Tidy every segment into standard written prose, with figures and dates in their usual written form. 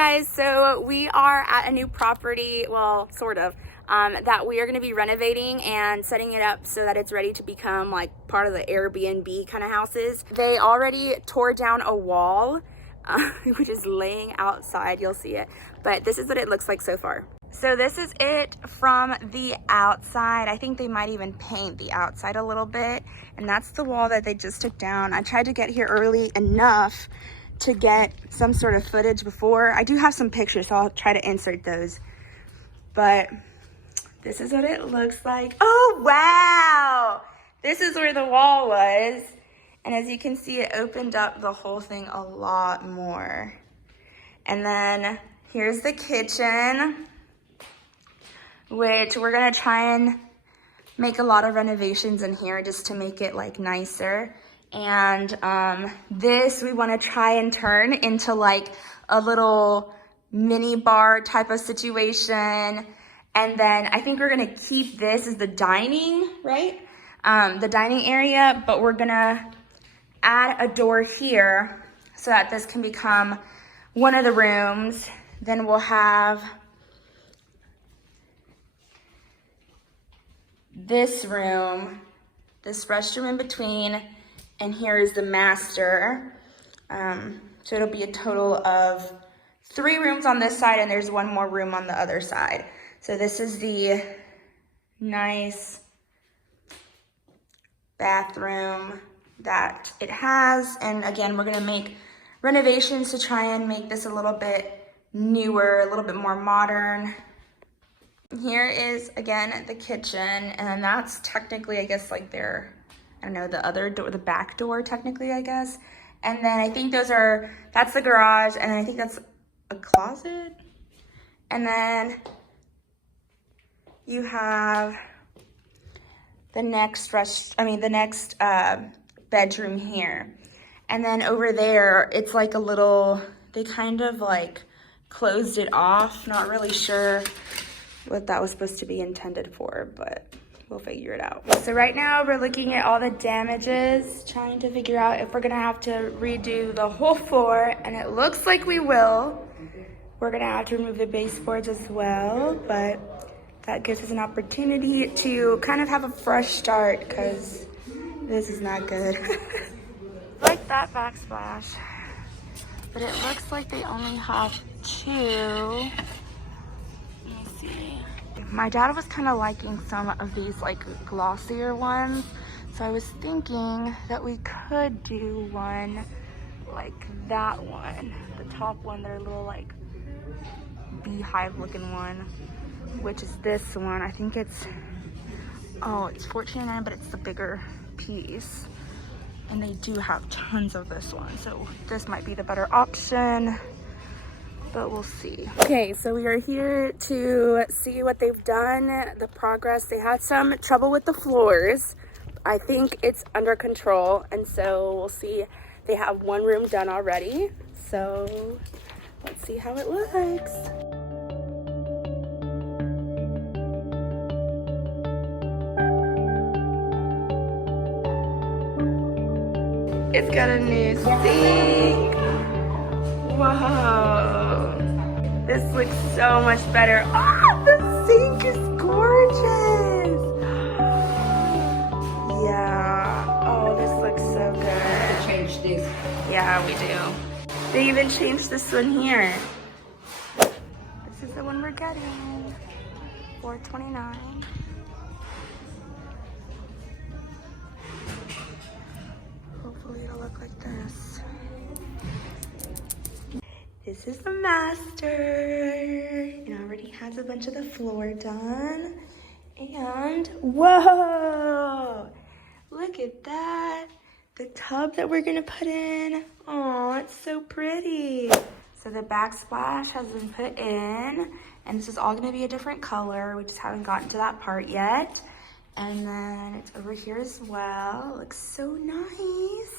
guys, so we are at a new property, well, sort of, that we are going to be renovating and setting it up so that it's ready to become like part of the Airbnb kind of houses. They already tore down a wall, which is laying outside, you'll see it, but this is what it looks like so far. So this is it from the outside. I think they might even paint the outside a little bit, and that's the wall that they just took down. I tried to get here early enough to get some sort of footage before. I do have some pictures, so I'll try to insert those. But this is what it looks like. Oh, wow! This is where the wall was. And as you can see, it opened up the whole thing a lot more. And then here's the kitchen, which we're gonna try and make a lot of renovations in here just to make it like nicer. And this we want to try and turn into like a little mini bar type of situation. And then I think we're gonna keep this as the dining, right? The dining area, but we're gonna add a door here so that this can become one of the rooms. Then we'll have this room, this restroom in between, and here is the master. So it'll be a total of 3 rooms on this side, and there's 1 more room on the other side. So this is the nice bathroom that it has. And again, we're gonna make renovations to try and make this a little bit newer, a little bit more modern. Here is, again, the kitchen, and then that's technically, I guess, like their, I don't know, the other door, the back door, technically, I guess. And then I think that's the garage, and I think that's a closet. And then you have the next bedroom here. And then over there, it's like a little, they kind of like closed it off, not really sure what that was supposed to be intended for, but we'll figure it out. So right now we're looking at all the damages, trying to figure out if we're gonna have to redo the whole floor, and it looks like we will. We're gonna have to remove the baseboards as well, but that gives us an opportunity to kind of have a fresh start, because this is not good. Like that backsplash, but it looks like they only have 2. My dad was kind of liking some of these like glossier ones, so I was thinking that we could do one like that one, the top one, their little like beehive looking one, which is this one. I think it's $14.99, but it's the bigger piece, and they do have tons of this one, so this might be the better option, but we'll see. Okay, so we are here to see what they've done, the progress. They had some trouble with the floors. I think it's under control, and so we'll see. They have 1 room done already, so let's see how it looks. It's got a new sink. Whoa, this looks so much better. Ah, the sink is gorgeous. Yeah, oh, this looks so good. Change this. Yeah, we do. They even changed this one here. This is the one we're getting, $4.29. Hopefully it'll look like this. This is the master. It already has a bunch of the floor done. And whoa, look at that. The tub that we're gonna put in. Oh, it's so pretty. So the backsplash has been put in, and this is all gonna be a different color. We just haven't gotten to that part yet. And then it's over here as well. It looks so nice.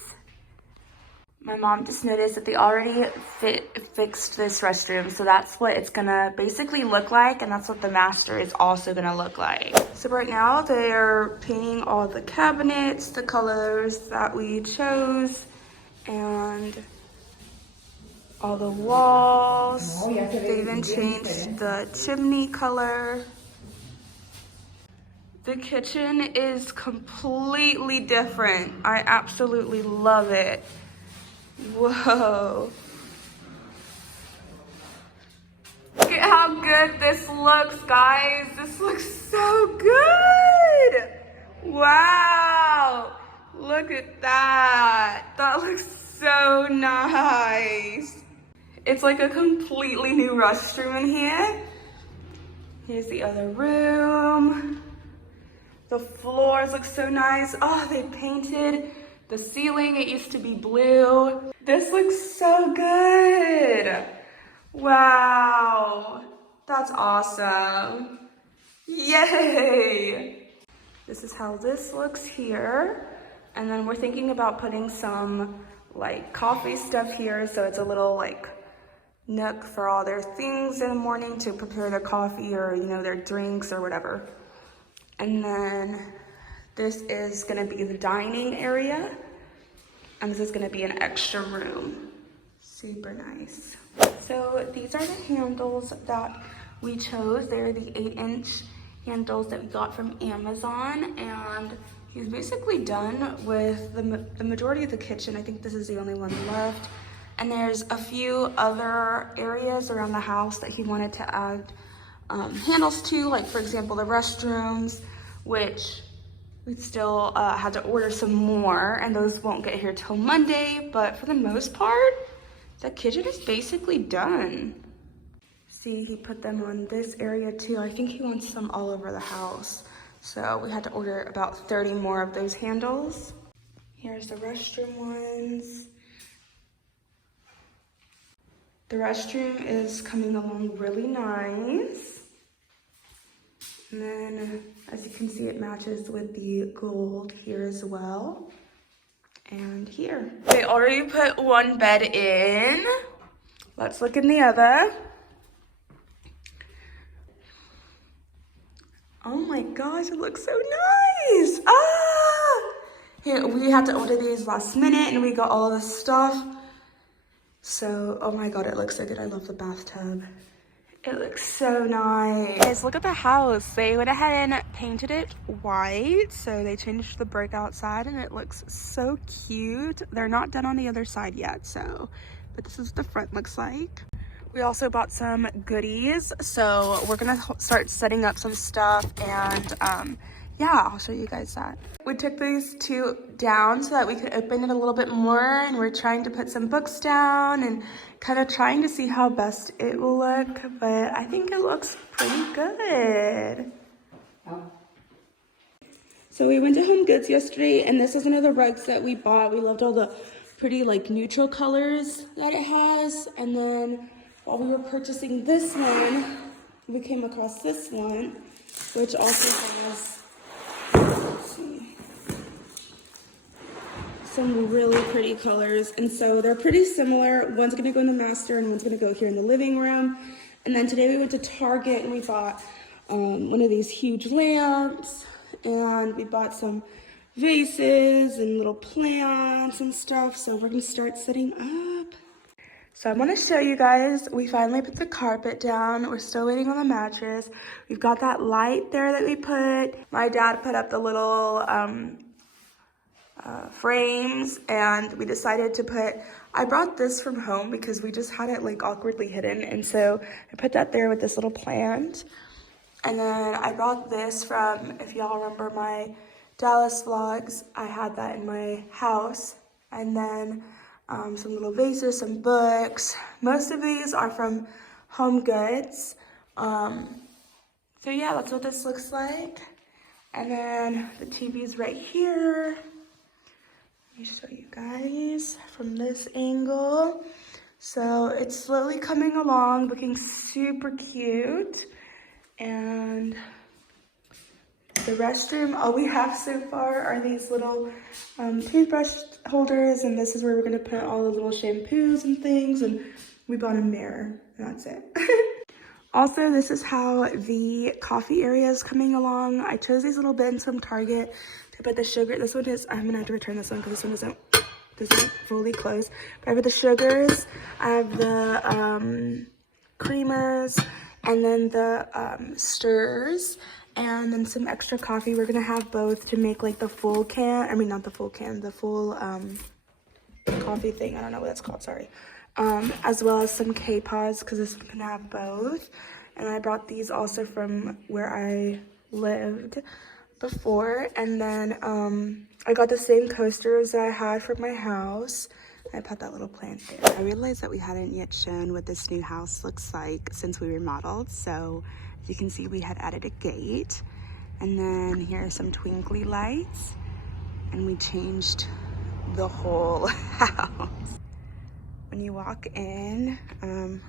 My mom just noticed that they already fixed this restroom, so that's what it's gonna basically look like, and that's what the master is also gonna look like. So right now they're painting all the cabinets, the colors that we chose, and all the walls. They even changed the chimney color. The kitchen is completely different. I absolutely love it. Whoa. Look at how good this looks, guys. This looks so good. Wow. Look at that. That looks so nice. It's like a completely new restroom in here. Here's the other room. The floors look so nice. Oh, they painted the ceiling. It used to be blue. This looks so good. Wow. That's awesome. Yay. This is how this looks here. And then we're thinking about putting some like coffee stuff here. So it's a little like nook for all their things in the morning to prepare their coffee or, you know, their drinks or whatever. And then this is gonna be the dining area. And this is gonna be an extra room. Super nice. So these are the handles that we chose. They're the 8-inch handles that we got from Amazon. And he's basically done with the majority of the kitchen. I think this is the only one left. And there's a few other areas around the house that he wanted to add handles to, like for example, the restrooms, which we still had to order some more, and those won't get here till Monday. But for the most part, the kitchen is basically done. See, he put them on this area too. I think he wants them all over the house. So we had to order about 30 more of those handles. Here's the restroom ones. The restroom is coming along really nice. And then, as you can see, it matches with the gold here as well. And here. They already put one bed in. Let's look in the other. Oh my gosh, it looks so nice. Ah! Here, we had to order these last minute and we got all this stuff. So, oh my God, it looks so good. I love the bathtub. It looks so nice. Guys, look at the house. They went ahead and painted it white. So they changed the brick outside and it looks so cute. They're not done on the other side yet, so, but this is what the front looks like. We also bought some goodies. So we're gonna start setting up some stuff and yeah, I'll show you guys that. We took these two down so that we could open it a little bit more, and we're trying to put some books down and kind of trying to see how best it will look, but I think it looks pretty good. So we went to Home Goods yesterday, and this is one of the rugs that we bought. We loved all the pretty like neutral colors that it has, and then while we were purchasing this one, we came across this one, which also has some really pretty colors, and so they're pretty similar. One's gonna go in the master and one's gonna go here in the living room. And then today we went to Target and we bought one of these huge lamps, and we bought some vases and little plants and stuff. So we're gonna start setting up. So I want to show you guys, we finally put the carpet down. We're still waiting on the mattress. We've got that light there that we put. My dad put up the little frames, and we decided to put, I brought this from home because we just had it like awkwardly hidden, and so I put that there with this little plant. And then I brought this from, if y'all remember my Dallas vlogs, I had that in my house. And then some little vases, some books. Most of these are from Home Goods. So yeah, that's what this looks like. And then the TV's right here. Let me show you guys from this angle. So it's slowly coming along, looking super cute. And the restroom, all we have so far are these little toothbrush holders, and this is where we're gonna put all the little shampoos and things, and we bought a mirror, and that's it. Also, this is how the coffee area is coming along. I chose these little bins from Target to put the sugar. This one is, I'm gonna have to return this one because this one doesn't fully close. But I have the sugars, I have the creamers, and then the stirs, and then some extra coffee. We're gonna have both to make like the full can. I mean, not the full can, the full coffee thing. I don't know what that's called, sorry. As well as some K-Pods, because this one can have both. And I brought these also from where I lived before. And then I got the same coasters that I had from my house. I put that little plant there. I realized that we hadn't yet shown what this new house looks like since we remodeled. So as you can see, we had added a gate. And then here are some twinkly lights. And we changed the whole house. When you walk in,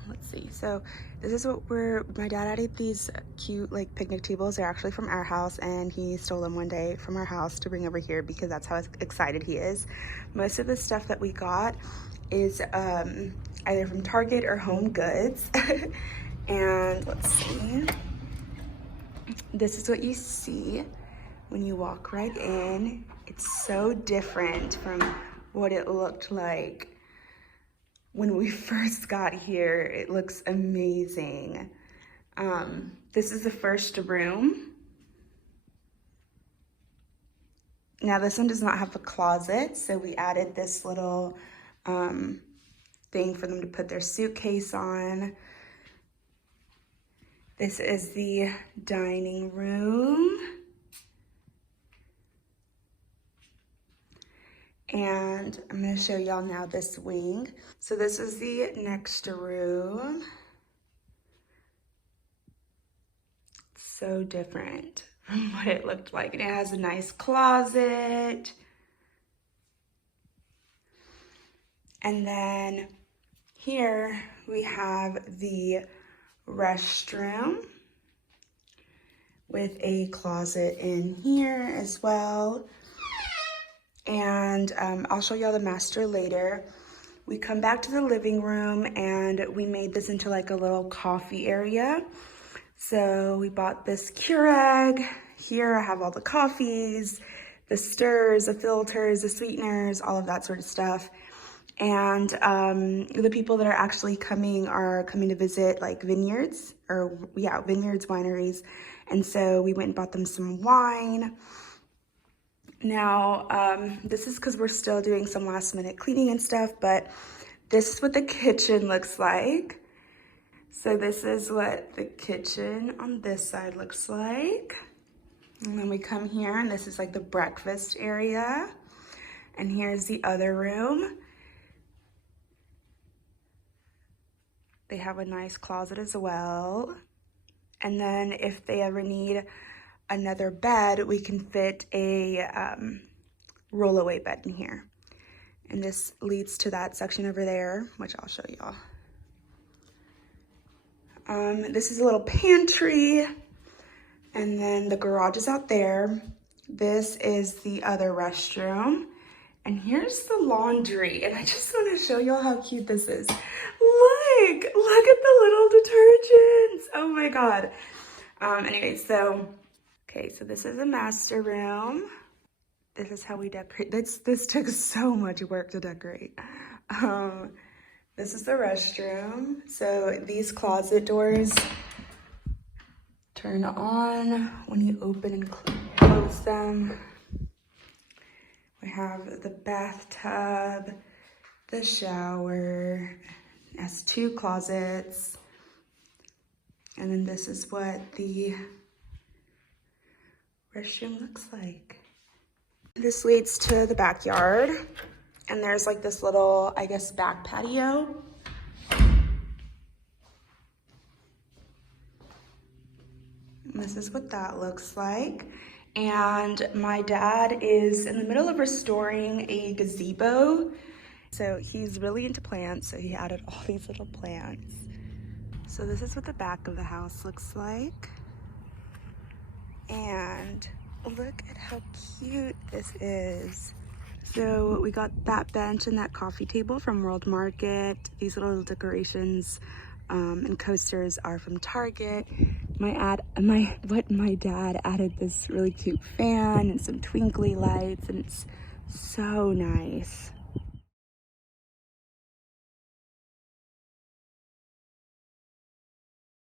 let's see, so this is what my dad added these cute like picnic tables. They're actually from our house, and he stole them one day from our house to bring over here because that's how excited he is. Most of the stuff that we got is either from Target or Home Goods. And let's see, this is what you see when you walk right in. It's so different from what it looked like when we first got here. It looks amazing. This is the first room. Now this one does not have a closet, so we added this little thing for them to put their suitcase on. This is the dining room. And I'm gonna show y'all now this wing. So this is the next room. So different from what it looked like. And it has a nice closet. And then here we have the restroom with a closet in here as well. And I'll show y'all the master later. We come back to the living room, and we made this into like a little coffee area. So we bought this Keurig. Here I have all the coffees, the stirs, the filters, the sweeteners, all of that sort of stuff. And the people that are actually coming are coming to visit like vineyards, or yeah, vineyards, wineries. And so we went and bought them some wine. Now, this is because we're still doing some last minute cleaning and stuff, but this is what the kitchen looks like. So this is what the kitchen on this side looks like. And then we come here, and this is like the breakfast area. And here's the other room. They have a nice closet as well. And then if they ever need another bed, we can fit a rollaway bed in here. And this leads to that section over there, which I'll show y'all. This is a little pantry, and then the garage is out there. This is the other restroom, and here's the laundry. And I just want to show y'all how cute this is. Look at the little detergents. Oh my God. Anyway, so this is a master room. This is how we decorate. This took so much work to decorate. This is the restroom. So these closet doors turn on when you open and close them. We have the bathtub, the shower. It has 2 closets. And then this is what the restroom looks like. This leads to the backyard, and there's like this little, I guess, back patio. And this is what that looks like. And my dad is in the middle of restoring a gazebo. So he's really into plants, so he added all these little plants. So this is what the back of the house looks like. And look at how cute this is. So we got that bench and that coffee table from World Market. These little decorations and coasters are from Target. My dad added this really cute fan and some twinkly lights, and it's so nice.